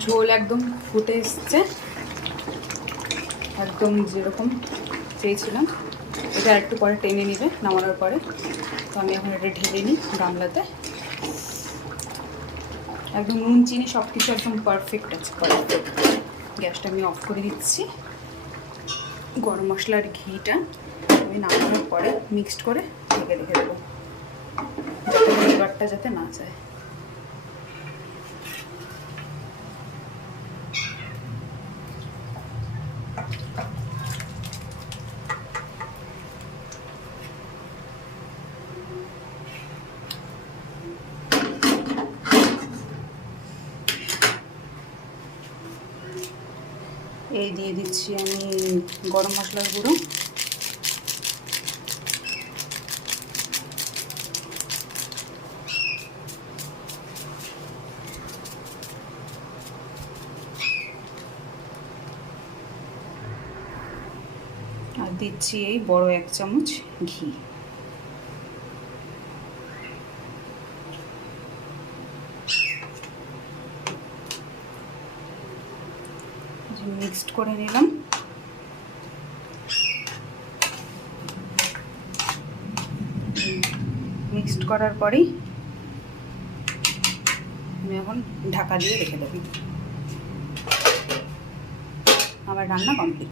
ঝোল একদম ফুটে এসছে, একদম যেরকম চেয়েছিলাম। এটা একটু পরে টেনে নেবে নামানোর পরে। তো আমি এখন এটা ঢেলে নিই গামলাতে। একদম নুন চিনি সব কিছু একদম পারফেক্ট আছে। গ্যাসটা আমি অফ করে দিচ্ছি। গরম মশলার ঘিটা আমি নামানোর পরে মিক্সড করে ঢেকে রেখে দেবো, যাতে ফ্লেভারটা যাতে না যায়। এই দিয়ে দিচ্ছি আমি গরম মশলার গুঁড়ো, আর দিচ্ছি এই বড় 1 চামচ ঘি। মিক্সড করে নিলাম। মিক্সড করার পরেই আমি এখন ঢাকা দিয়ে রেখে দেব। আমার রান্না কমপ্লিট।